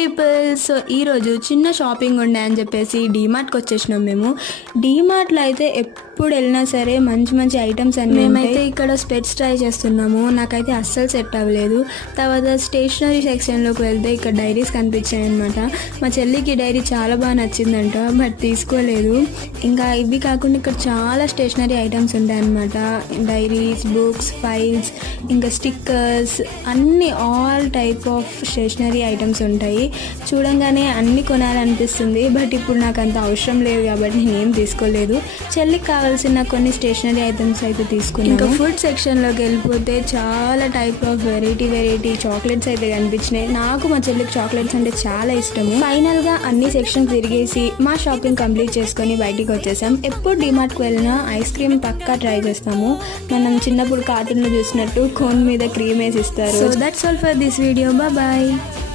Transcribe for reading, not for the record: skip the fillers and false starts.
People. So ఈరోజు చిన్న shopping ఉండే అని చెప్పేసి డీమార్ట్కి వచ్చేసినాం మేము. డీమార్ట్లో అయితే ఎప్పుడు వెళ్ళినా సరే మంచి మంచి ఐటమ్స్ అన్నీ. మేమైతే ఇక్కడ స్పెట్స్ ట్రై చేస్తున్నాము. నాకైతే అస్సలు సెట్ అవ్వలేదు. తర్వాత స్టేషనరీ సెక్షన్లోకి వెళ్తే ఇక్కడ డైరీస్ కనిపించాయి అనమాట. మా చెల్లికి డైరీ చాలా బాగా నచ్చిందంట, బట్ తీసుకోలేదు. ఇంకా ఇవి కాకుండా ఇక్కడ చాలా స్టేషనరీ ఐటమ్స్ ఉంటాయి అనమాట. డైరీస్, బుక్స్, ఫైల్స్, ఇంకా స్టిక్కర్స్, అన్ని all type of stationery items ఉంటాయి. చూడంగానే అన్నీ కొనాలనిపిస్తుంది, బట్ ఇప్పుడు నాకు అంత అవసరం లేదు కాబట్టి నేనేం తీసుకోలేదు. చెల్లికి కావాల్సిన కొన్ని స్టేషనరీ ఐటమ్స్ అయితే తీసుకున్నాను. ఇంకా ఫుడ్ సెక్షన్లోకి వెళ్ళిపోతే చాలా టైప్ ఆఫ్ వెరైటీ చాక్లెట్స్ అయితే కనిపించినాయి. నాకు మా చెల్లికి చాక్లెట్స్ అంటే చాలా ఇష్టము. ఫైనల్గా అన్ని సెక్షన్స్ తిరిగేసి మా షాపింగ్ కంప్లీట్ చేసుకొని బయటికి వచ్చేసాం. ఎప్పుడు డీమార్ట్కి వెళ్ళినా ఐస్ క్రీమ్ పక్కా ట్రై చేస్తాము. మనం చిన్నప్పుడు కార్టూన్లో చూసినట్టు కోన్ మీద క్రీమ్ వేసి ఇస్తారు. So that's all for this video. Bye.